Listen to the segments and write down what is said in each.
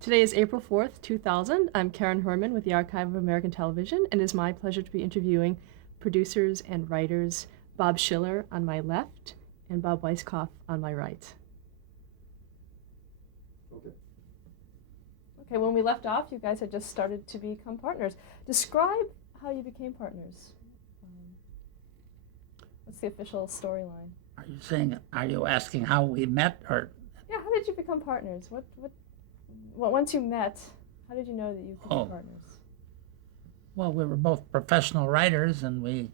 Today is April 4th, 2000. I'm Karen Herman with the Archive of American Television, and it is my pleasure to be interviewing producers and writers Bob Schiller on my left and Bob Weiskopf on my right. Okay, when we left off, you guys had just started to become partners. Describe how you became partners. What's the official storyline? Are you asking how we met, or? Yeah, how did you become partners? Once you met, how did you know that you could be partners? Well, we were both professional writers, and we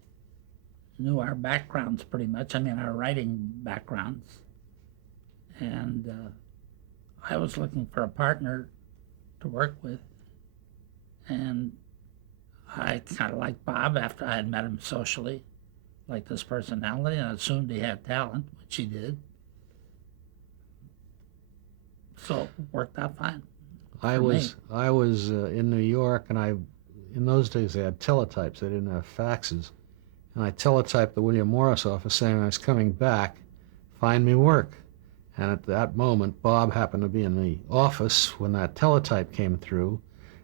knew our backgrounds pretty much. I mean, our writing backgrounds. And I was looking for a partner to work with. And I kind of liked Bob after I had met him socially, liked his personality, and I assumed he had talent, which he did. So it worked out fine. I was in New York, and in those days they had teletypes. They didn't have faxes. And I teletyped the William Morris office saying I was coming back, find me work. And at that moment, Bob happened to be in the office when that teletype came through,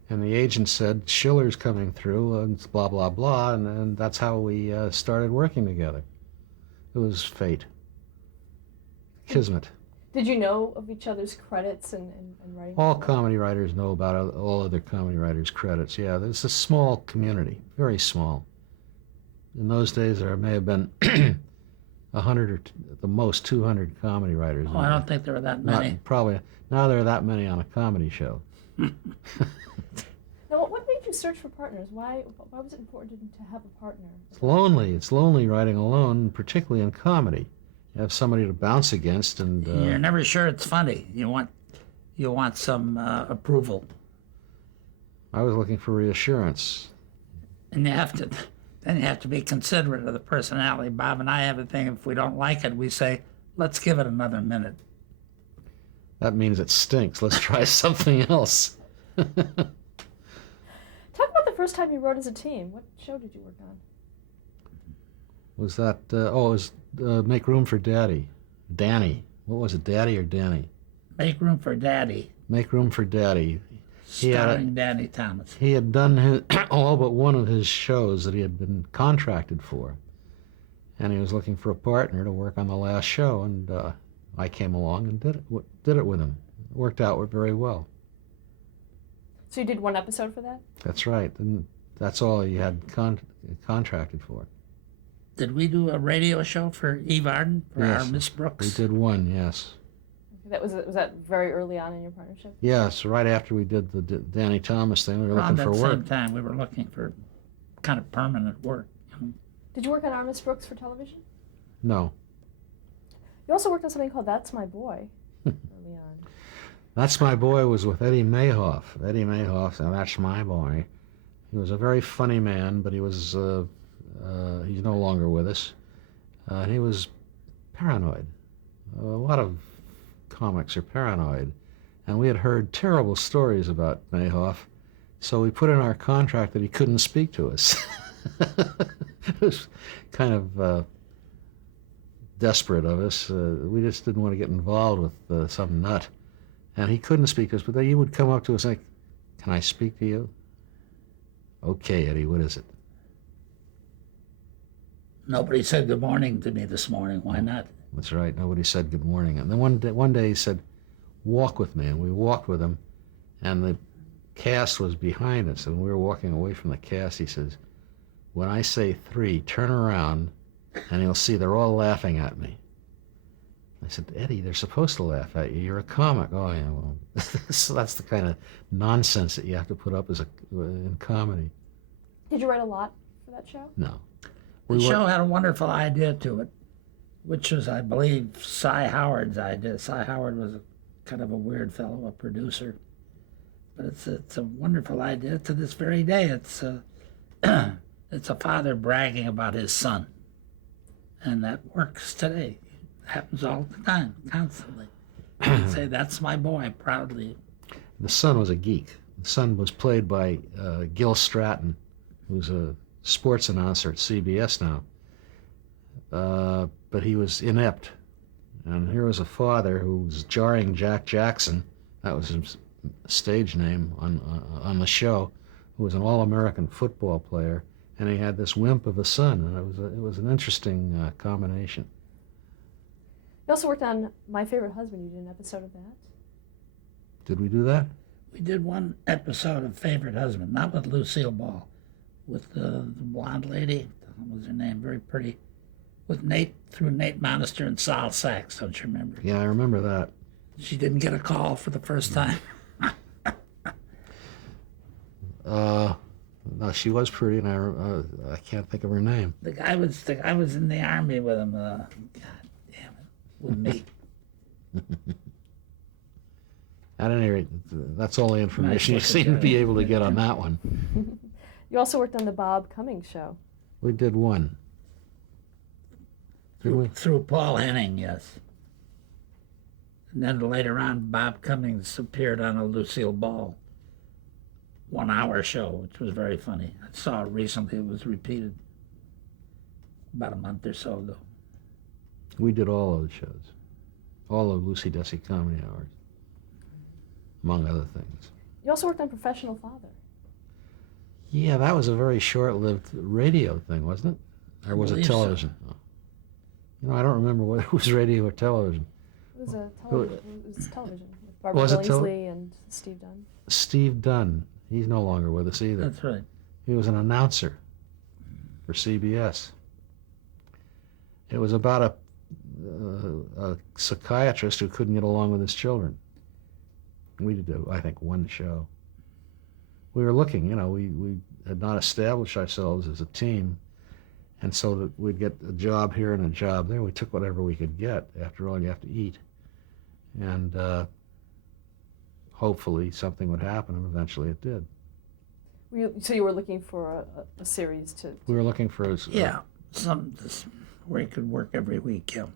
and the agent said, Schiller's coming through, and blah, blah, blah, and that's how we started working together. It was fate. Kismet. Did you know of each other's credits and writing? All comedy writers know about all other comedy writers' credits, yeah. There's a small community, very small. In those days, there may have been 100 or at the most 200 comedy writers. Oh, I don't think there were that many. Probably. Now there are that many on a comedy show. Now, what made you search for partners? Why was it important to have a partner? It's lonely. It's lonely writing alone, particularly in comedy. You have somebody to bounce against, and you're never sure it's funny. You want some approval. I was looking for reassurance. And you have to be considerate of the personality. Bob and I have a thing, if we don't like it, we say, let's give it another minute. That means it stinks. Let's try something else. Talk about the first time you wrote as a team. What show did you work on? Was that, it was Make Room for Daddy. Danny. What was it, Daddy or Danny? Make Room for Daddy. Make Room for Daddy. Starring Danny Thomas. He had done all but one of his shows that he had been contracted for. And he was looking for a partner to work on the last show, and I came along and did it with him. It worked out very well. So you did one episode for that? That's right. And that's all he had contracted for. Did we do a radio show for Eve Arden, for Yes, our Miss Brooks? We did one, yes. Was that very early on in your partnership? Yes, right after we did the Danny Thomas thing, we were looking for work. Around that same time, we were looking for kind of permanent work. Did you work on Our Miss Brooks for television? No. You also worked on something called That's My Boy early on. That's My Boy was with Eddie Mayhoff. Eddie Mayhoff, and That's My Boy. He was a very funny man, but he was he's no longer with us. He was paranoid. A lot of comics are paranoid, and we had heard terrible stories about Mayhoff, so we put in our contract that he couldn't speak to us. It was kind of desperate of us. We just didn't want to get involved with some nut, and he couldn't speak to us, but then he would come up to us like, can I speak to you? Okay, Eddie, what is it? Nobody said good morning to me this morning. Why not? That's right. Nobody said good morning. And then one day he said, walk with me. And we walked with him, and the cast was behind us. And we were walking away from the cast. He says, when I say 3, turn around, and you'll see they're all laughing at me. I said, Eddie, they're supposed to laugh at you. You're a comic. Oh, yeah, well. So that's the kind of nonsense that you have to put up in comedy. Did you write a lot for that show? No. The show had a wonderful idea to it, which was, I believe, Cy Howard's idea. Cy Howard was kind of a weird fellow, a producer. But it's a wonderful idea to this very day. It's it's a father bragging about his son. And that works today. It happens all the time, constantly. You say, that's my boy, proudly. The son was a geek. The son was played by Gil Stratton, who's a sports announcer at CBS now. But he was inept. And here was a father who was jarring Jack Jackson. That was his stage name on the show, who was an all-American football player, and he had this wimp of a son, and it was an interesting combination. You also worked on My Favorite Husband. You did an episode of that. Did we do that? We did one episode of Favorite Husband, not with Lucille Ball, with the blonde lady. What was her name? Very pretty. With Nate Monister and Sal Sachs, don't you remember? Yeah, I remember that. She didn't get a call for the first time. No, she was pretty, and I can't think of her name. The guy was in the army with him. God damn it, with me. At any rate, that's all the information you seem to be able to get on that one. You also worked on the Bob Cummings show. We did one. Did we? Through Paul Henning, yes. And then later on, Bob Cummings appeared on a Lucille Ball 1 hour show, which was very funny. I saw it recently. It was repeated about a month or so ago. We did all those shows. All of Lucy Desi Comedy Hours, among other things. You also worked on Professional Father. Yeah, that was a very short-lived radio thing, wasn't it? Or was it television? So. Oh. You know, I don't remember whether it was radio or television. It was television. With Barbara Was it Billingsley and Steve Dunn. Steve Dunn. He's no longer with us either. That's right. He was an announcer for CBS. It was about a psychiatrist who couldn't get along with his children. We did, I think, one show. We were looking, you know, we had not established ourselves as a team, and so that we'd get a job here and a job there. We took whatever we could get. After all, you have to eat. And hopefully something would happen, and eventually it did. So you were looking for a series to... We were looking for... Some where you could work every week, yeah.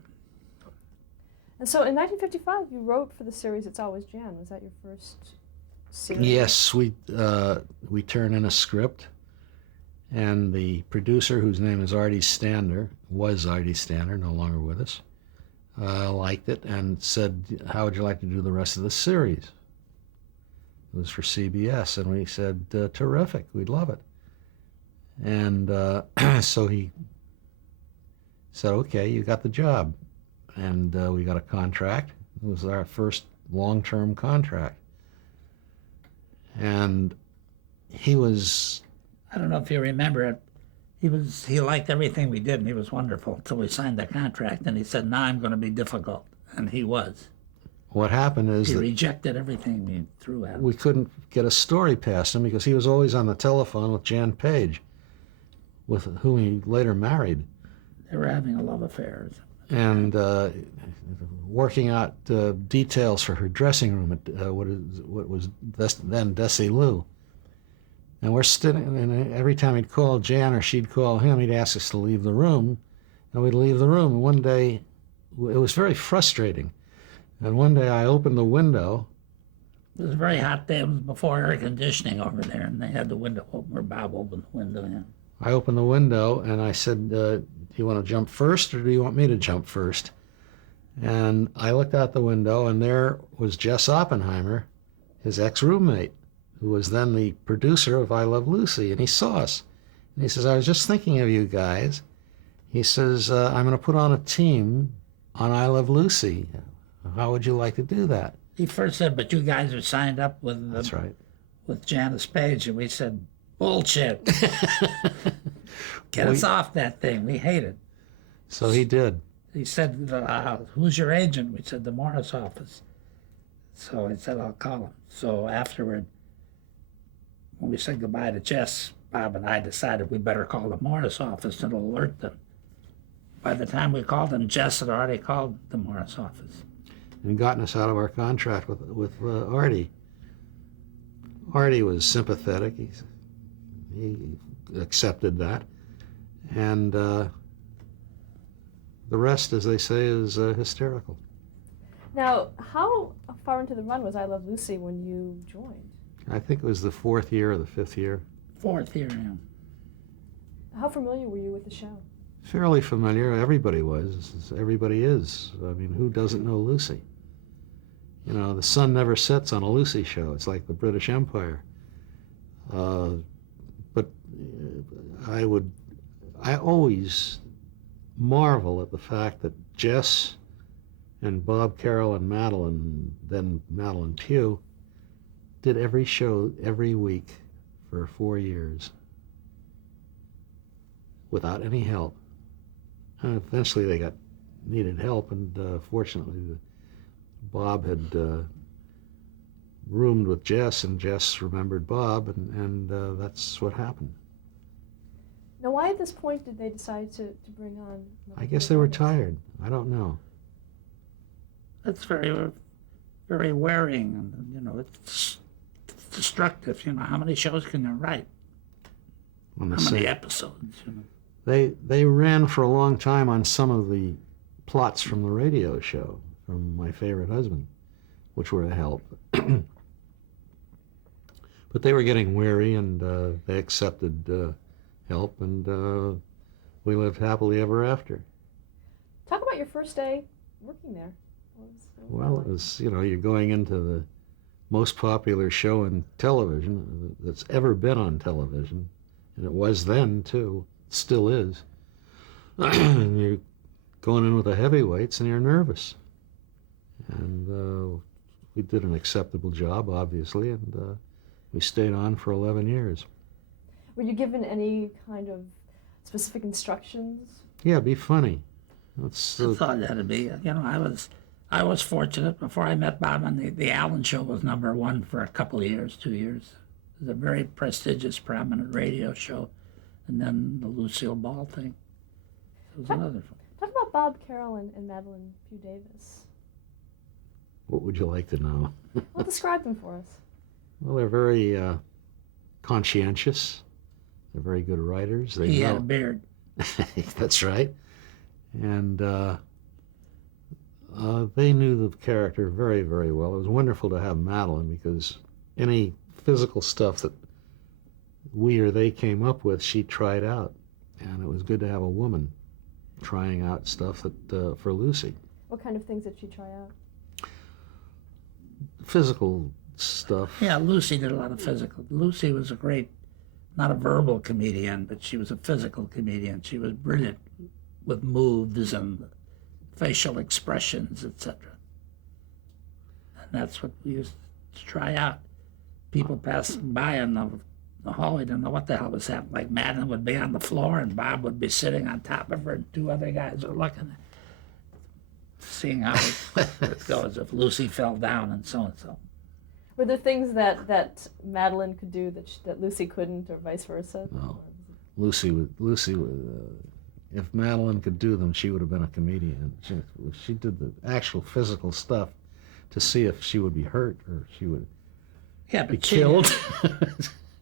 And so in 1955, you wrote for the series It's Always Jan. Was that your first series? Yes, we turned in a script, and the producer, whose name is Artie Stander, no longer with us, liked it and said, how would you like to do the rest of the series? It was for CBS, and we said, terrific, we'd love it. And so he said, okay, you got the job. And we got a contract. It was our first long-term contract. And he was... I don't know if you remember it. He liked everything we did, and he was wonderful until we signed the contract, and he said, now I'm going to be difficult. And he was. What happened is he that rejected everything we threw at him. we couldn't get a story past him because he was always on the telephone with Jan Page, with whom he later married. They were having a love affair. And working out details for her dressing room at what was then Desi Lou. And we're sitting, and every time he'd call Jan or she'd call him, he'd ask us to leave the room, and we'd leave the room. And one day, it was very frustrating. And one day I opened the window. It was a very hot day. It was before air conditioning over there, and they had the window open, or Bob opened the window, yeah. I opened the window, and I said, do you want to jump first, or do you want me to jump first? And I looked out the window, and there was Jess Oppenheimer, his ex-roommate, who was then the producer of I Love Lucy, and he saw us. And he says, I was just thinking of you guys. He says, I'm going to put on a team on I Love Lucy. How would you like to do that? He first said, but you guys are signed up with That's right. with Janice Page, and we said, bullshit. Get us off that thing. We hate it. So he did. He said, who's your agent? We said, the Morris office. So he said, I'll call him. So afterward, when we said goodbye to Jess, Bob and I decided we better call the Morris office and alert them. By the time we called them, Jess had already called the Morris office. And gotten us out of our contract with Artie. Artie was sympathetic. He accepted that. And the rest, as they say, is hysterical. Now, how far into the run was I Love Lucy when you joined? I think it was the 4th year or the 5th year. 4th year, yeah. How familiar were you with the show? Fairly familiar. Everybody was. Everybody is. I mean, who doesn't know Lucy? You know, the sun never sets on a Lucy show. It's like the British Empire. But I always marvel at the fact that Jess and Bob Carroll and Madeline, then Madeline Pugh, did every show every week for 4 years without any help. And eventually they needed help, and fortunately Bob had roomed with Jess, and Jess remembered Bob, and that's what happened. Now, why at this point did they decide to bring on? I guess they were tired. I don't know. It's very, very wearing, and you know, it's destructive. You know, how many shows can you write? On the How many same- episodes? You know? They ran for a long time on some of the plots from the radio show, from My Favorite Husband, which were a help. But they were getting weary, and they accepted help, and we lived happily ever after. Talk about your first day working there. What was that Well, like? it was, you know, you're going into the most popular show in television that's ever been on television, and it was then too, it still is. And you're going in with the heavyweights, and you're nervous. And we did an acceptable job, obviously, and we stayed on for 11 years. Were you given any kind of specific instructions? Yeah, be funny. That's I thought that'd be. You know, I was fortunate. Before I met Bob, and the Allen Show was #1 for a couple of years, 2 years. It was a very prestigious, prominent radio show, and then the Lucille Ball thing. It was another fun. Talk about Bob Carroll and Madeline Pugh Davis. what would you like to know? Well, describe them for us. Well, they're very conscientious. They're very good writers. They He had know. a beard. That's right. And they knew the character very, very well. It was wonderful to have Madeline, because any physical stuff that we or they came up with, she tried out. And it was good to have a woman trying out stuff that for Lucy. What kind of things did she try out? Physical stuff. Yeah, Lucy did a lot of physical. Lucy was a great, not a verbal comedian, but she was a physical comedian. She was brilliant with moves and facial expressions, etc. And that's what we used to try out. People passing by in the hallway didn't know what the hell was happening. Like Madeline would be on the floor and Bob would be sitting on top of her, and 2 other guys were looking, seeing how it goes, if Lucy fell down and so. Were there things that Madeline could do that Lucy couldn't, or vice versa? No. Lucy would, if Madeline could do them, she would have been a comedian. She did the actual physical stuff to see if she would be hurt or she would Yeah, be but killed.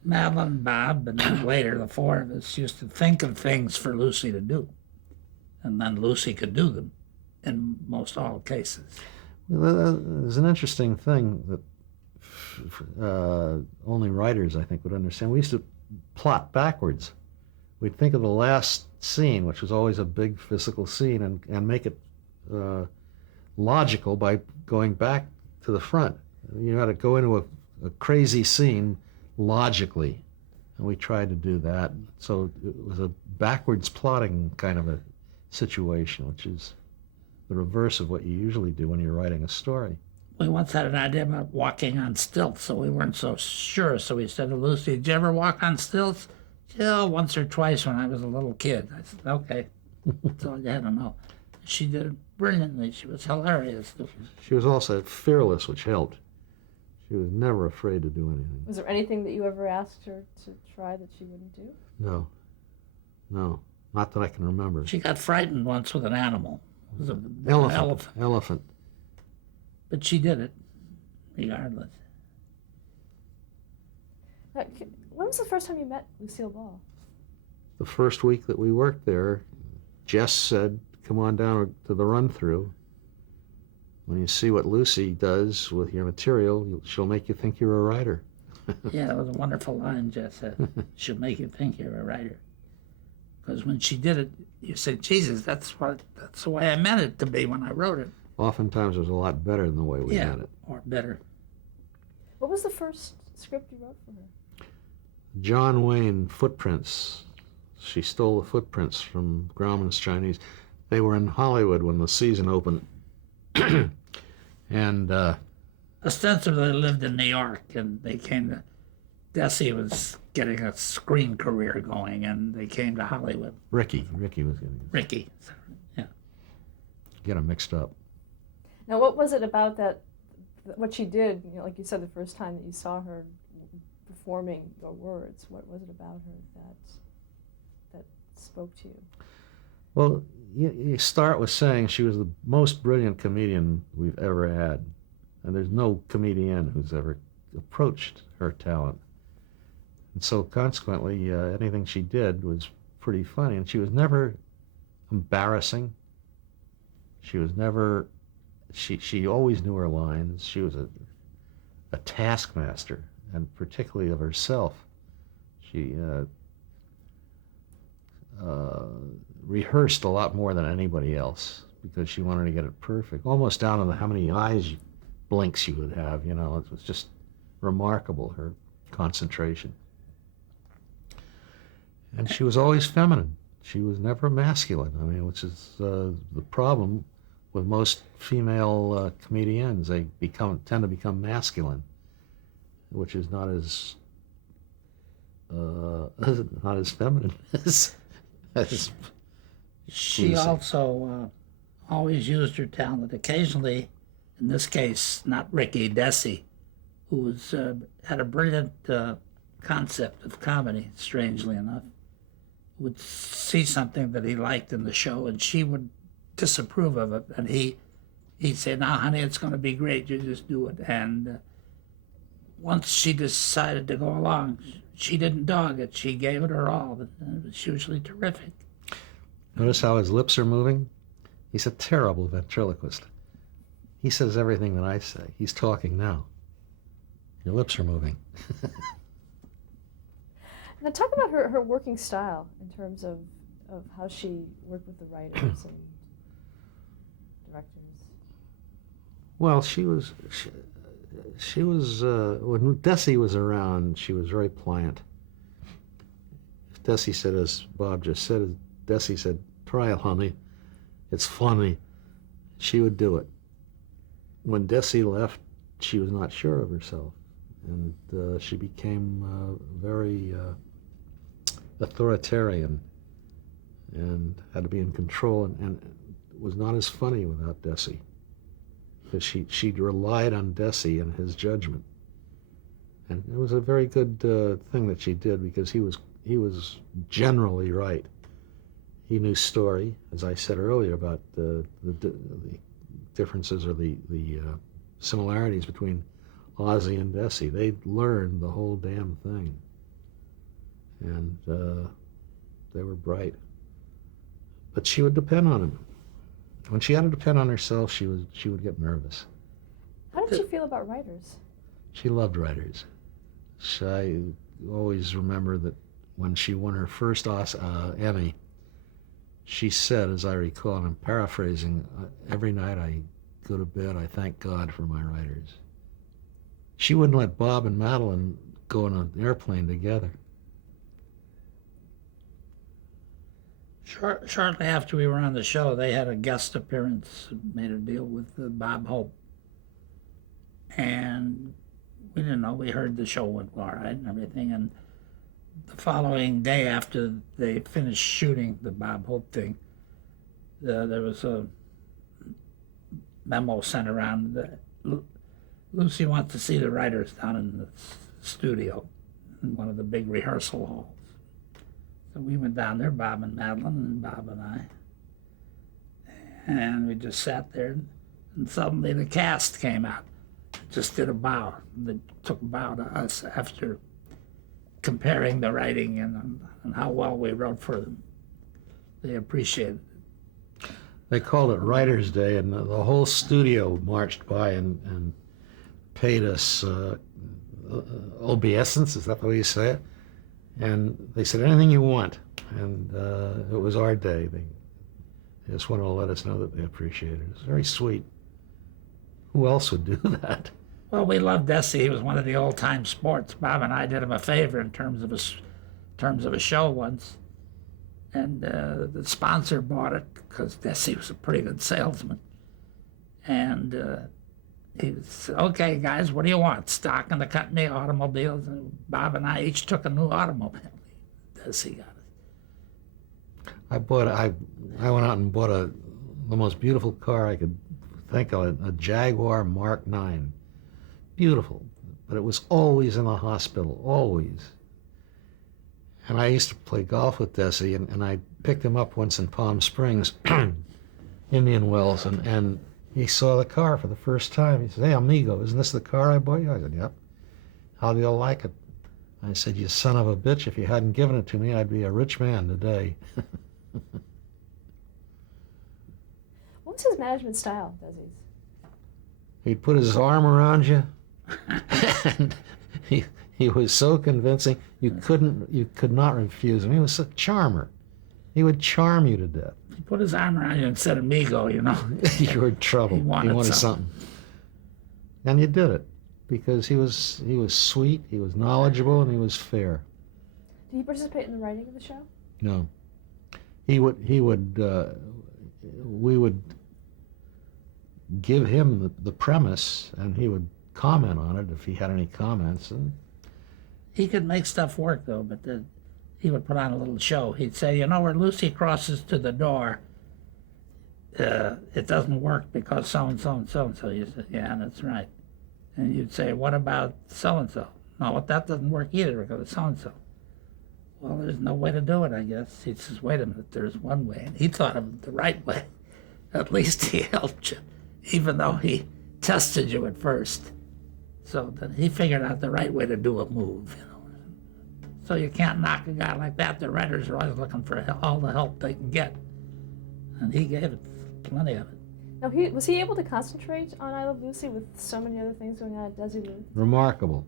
Madeline, Bob, and then later the 4 of us used to think of things for Lucy to do. And then Lucy could do them in most all cases. Well, there's an interesting thing that only writers, I think, would understand. We used to plot backwards. We'd think of the last scene, which was always a big physical scene, and make it logical by going back to the front. You had to go into a crazy scene logically, and we tried to do that. So it was a backwards plotting kind of a situation, which is the reverse of what you usually do when you're writing a story. We once had an idea about walking on stilts, so we weren't so sure. So we said to Lucy, "Did you ever walk on stilts?" "Yeah, once or twice when I was a little kid." I said, "Okay." That's all you had to know. She did it brilliantly. She was hilarious. She was also fearless, which helped. She was never afraid to do anything. Was there anything that you ever asked her to try that she wouldn't do? No, not that I can remember. She got frightened once with an animal. It was an Elephant. But she did it, regardless. When was the first time you met Lucille Ball? The first week that we worked there, Jess said, "Come on down to the run-through. When you see what Lucy does with your material, she'll make you think you're a writer." Yeah, it was a wonderful line Jess said. She'll make you think you're a writer. Because when she did it, you said, "Jesus, that's the way I meant it to be when I wrote it." Oftentimes it was a lot better than the way we Yeah. had it. or better. What was the first script you wrote for her? John Wayne, Footprints. She stole the footprints from Grauman's Chinese. They were in Hollywood when the season opened. And Ostensibly lived in New York, and they came to, Desi was getting a screen career going, and they came to Hollywood. Ricky was getting Ricky, yeah. get them mixed up. Now, what was it about what she did, like you said, the first time that you saw her performing your words, what was it about her that spoke to you? Well, you start with saying she was the most brilliant comedian we've ever had. And there's no comedian who's ever approached her talent. And so consequently, anything she did was pretty funny. And she was never embarrassing. She was never, she always knew her lines. She was a taskmaster, and particularly of herself. She rehearsed a lot more than anybody else because she wanted to get it perfect, almost down to how many blinks you would have. It was just remarkable, her concentration. And she was always feminine. She was never masculine. I mean, which is the problem with most female comedians. They tend to become masculine, which is not as feminine as She Lucy. also always used her talent. Occasionally, in this case, not Ricky, Desi, who had a brilliant concept of comedy, strangely enough, would see something that he liked in the show, and she would disapprove of it, and he'd say, "Now, honey, it's going to be great. You just do it." And once she decided to go along, she didn't dog it. She gave it her all. It was usually terrific. Notice how his lips are moving? He's a terrible ventriloquist. He says everything that I say. He's talking now. Your lips are moving. Now, talk about her working style in terms of how she worked with the writers and directors. Well, she was when Desi was around, she was very pliant. If Desi said, as Bob just said, Desi said, "Try it, honey. It's funny," she would do it. When Desi left, she was not sure of herself, and she became very authoritarian and had to be in control, and was not as funny without Desi, because she relied on Desi and his judgment. And it was a very good thing that she did, because he was generally right. He knew story, as I said earlier, about the differences or the similarities between Ozzie and Desi. They learned the whole damn thing, and they were bright. But she would depend on him. When she had to depend on herself, she would get nervous. How did she feel about writers? She loved writers. I always remember that when she won her first Emmy, she said, as I recall, and I'm paraphrasing, "Every night I go to bed, I thank God for my writers." She wouldn't let Bob and Madeline go on an airplane together. Shortly after we were on the show, they had a guest appearance, made a deal with Bob Hope. And we didn't know. We heard the show went all right and everything. And the following day, after they finished shooting the Bob Hope thing, there was a memo sent around that Lucy wants to see the writers down in the studio in one of the big rehearsal halls. So we went down there, Bob and Madeline and Bob and I, and we just sat there, and suddenly the cast came out, just did a bow. They took a bow to us after comparing the writing and how well we wrote for them. They appreciated it. They called it Writers' Day, and the whole studio marched by and paid us obeisance, is that the way you say it? And they said, anything you want. And it was our day. They just wanted to let us know that they appreciated it. It was very sweet. Who else would do that? Well, we loved Desi. He was one of the old-time sports. Bob and I did him a favor in terms of a show once, and the sponsor bought it because Desi was a pretty good salesman. And he said, "Okay, guys, what do you want? Stock in the company, automobiles?" And Bob and I each took a new automobile. Desi got it. I went out and bought the most beautiful car I could think of, a Jaguar Mark 9. Beautiful, but it was always in the hospital, always. And I used to play golf with Desi, and I picked him up once in Palm Springs, Indian Wells, and he saw the car for the first time. He said, "Hey, amigo, isn't this the car I bought you?" I said, "Yep." "How do you like it?" I said, "You son of a bitch, if you hadn't given it to me, I'd be a rich man today." What was his management style, Desi's? He'd put his arm around you, and he was so convincing you could not refuse him. He was a charmer. He would charm you to death. He put his arm around you and said, "Amigo," you know. You were in trouble. He wanted something. And you did it because he was sweet, he was knowledgeable, and he was fair. Did he participate in the writing of the show? No. We would give him the premise, and he would comment on it if he had any comments. And He could make stuff work, though, but he would put on a little show. He'd say, "You know, where Lucy crosses to the door, it doesn't work because so-and-so and so-and-so." You said, "Yeah, that's right." And you'd say, "What about so-and-so?" "No, that doesn't work either because it's so-and-so." "Well, there's no way to do it, I guess." He says, "Wait a minute, there's one way." And he thought of the right way. At least he helped you, even though he tested you at first. So then he figured out the right way to do a move, you know. So you can't knock a guy like that. The writers are always looking for all the help they can get. And he gave it plenty of it. Now, was he able to concentrate on I Love Lucy with so many other things going on at Desi Ruth? remarkable.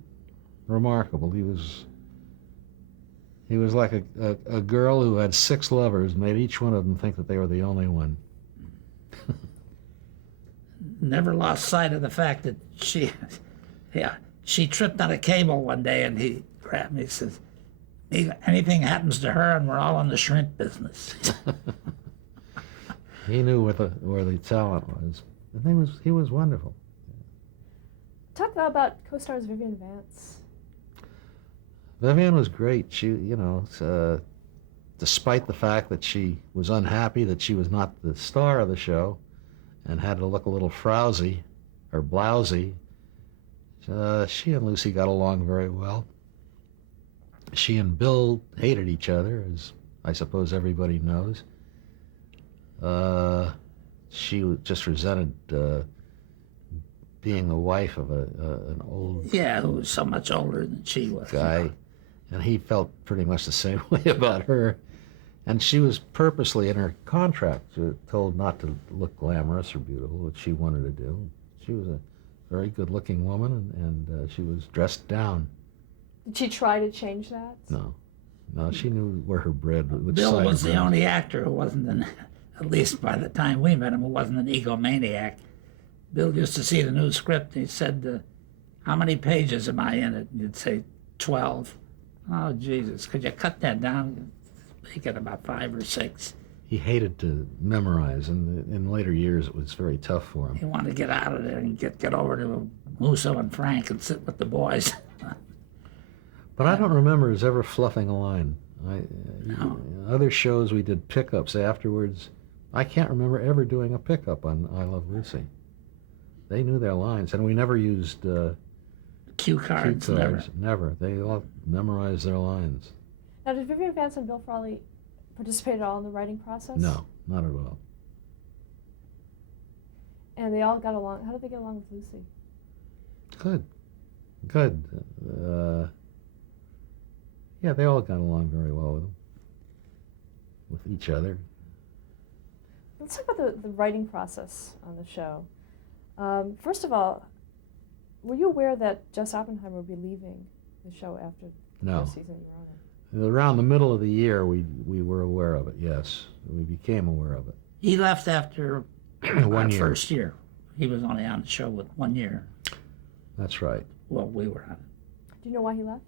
He was like a girl who had 6 lovers, made each one of them think that they were the only one. Never lost sight of the fact that she tripped on a cable one day, and he grabbed me and says, "Anything happens to her and we're all in the shrimp business." He knew where the talent was. And he was wonderful. Talk about co-stars Vivian Vance. Vivian was great. She, despite the fact that she was unhappy that she was not the star of the show and had to look a little frowsy or blousy, she and Lucy got along very well. She and Bill hated each other, as I suppose everybody knows. She just resented being the wife of an old Yeah, who was so much older than she was. guy, and he felt pretty much the same way about her. And she was purposely, in her contract, told not to look glamorous or beautiful, which she wanted to do. She was a very good-looking woman, and she was dressed down. Did she try to change that? No, she knew where her bread. Which Bill side was her the bread. only actor who wasn't at least by the time we met him, who wasn't an egomaniac. Bill used to see the new script, and he said, "How many pages am I in it?" And you'd say, 12. "Oh, Jesus, could you cut that down? Make it about 5 or 6. He hated to memorize, and in later years it was very tough for him. He wanted to get out of there and get over to Musso and Frank and sit with the boys. But I don't remember us ever fluffing a line. No. Other shows we did pickups afterwards. I can't remember ever doing a pickup on I Love Lucy. They knew their lines, and we never used Cue cards, cue never. cards. Never. They all memorized their lines. Now, did Vivian Vance and Bill Frawley participate at all in the writing process? No, not at all. And they all got along. How did they get along with Lucy? Good. Yeah, they all got along very well with each other. Let's talk about the writing process on the show. First of all, were you aware that Jess Oppenheimer would be leaving the show after the No. first season you were on it? Around the middle of the year, we were aware of it, yes. We became aware of it. He left after 1 our year. first year. He was only on the show with 1 year. That's right. Well, we were on it. Do you know why he left?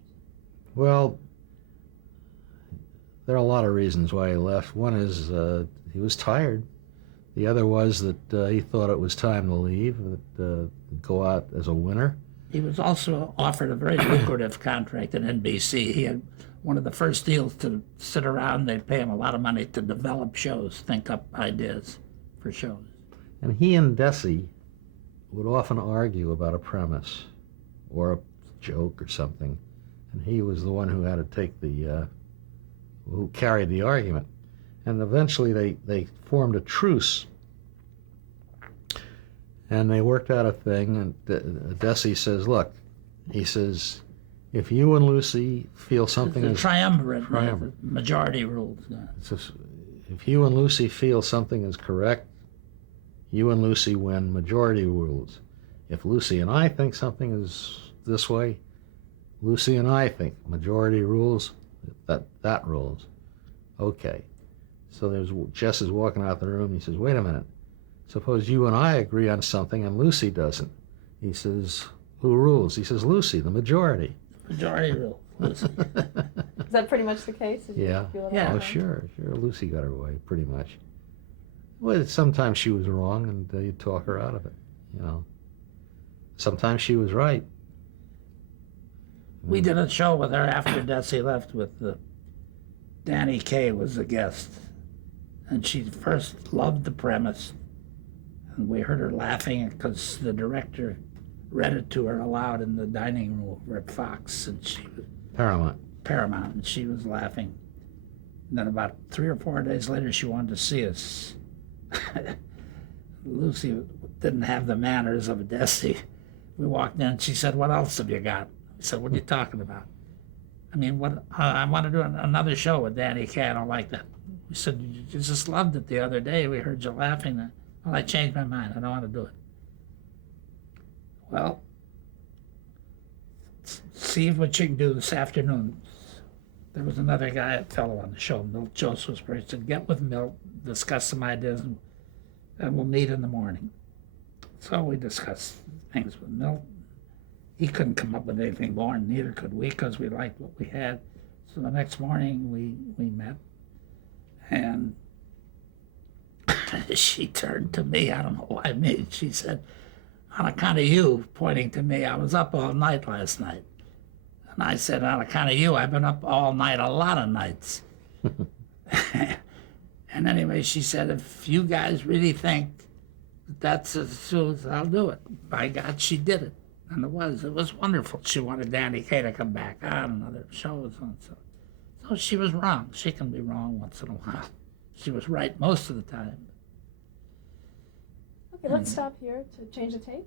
Well, there are a lot of reasons why he left. One is he was tired. The other was that he thought it was time to leave, go out as a winner. He was also offered a very lucrative contract at NBC. He had one of the first deals to sit around. They'd pay him a lot of money to develop shows, think up ideas for shows. And he and Desi would often argue about a premise or a joke or something. And he was the one who had to take who carried the argument. And eventually they formed a truce. And they worked out a thing, and Desi says, look, he says, if you and Lucy feel something The is... triumvirate, Triumvirate. the majority rules. says, if you and Lucy feel something is correct, you and Lucy win, majority rules. If Lucy and I think something is this way, Lucy and I think majority rules, that rules. Okay. So Jess is walking out the room. He says, wait a minute. Suppose you and I agree on something and Lucy doesn't. He says, who rules? He says, Lucy, the majority. Majority rule. Lucy. Is that pretty much the case? Did you Yeah. feel it all Yeah. the Oh, time? sure. Lucy got her way, pretty much. Well, sometimes she was wrong, and you talk her out of it, you know. Sometimes she was right. We did a show with her after Desi left with Danny Kaye was the guest. And she first loved the premise. And we heard her laughing because the director read it to her aloud in the dining room over at Fox. And she was Paramount, and she was laughing. And then about 3 or 4 days later, she wanted to see us. Lucy didn't have the manners of a Desi. We walked in, and she said, what else have you got? I said, what are you talking about? I mean, I want to do another show with Danny Kaye. I don't like that. We said, you just loved it the other day. We heard you laughing. Well, I changed my mind. I don't want to do it. Well, see what you can do this afternoon. There was another fellow on the show, Milt Joseph's, where he said, get with Milt, discuss some ideas, and we'll meet in the morning. So we discussed things with Milt. He couldn't come up with anything more, and neither could we, because we liked what we had. So the next morning we met, and she turned to me. I don't know why me. She said, on account of you, pointing to me, I was up all night last night. And I said, on account of you, I've been up all night a lot of nights. And anyway, she said, if you guys really think that's as soon as I'll do it. By God, she did it. And it was wonderful. She wanted Danny Kaye to come back on another show. So she was wrong. She can be wrong once in a while. She was right most of the time. Okay, let's stop here to change the tape.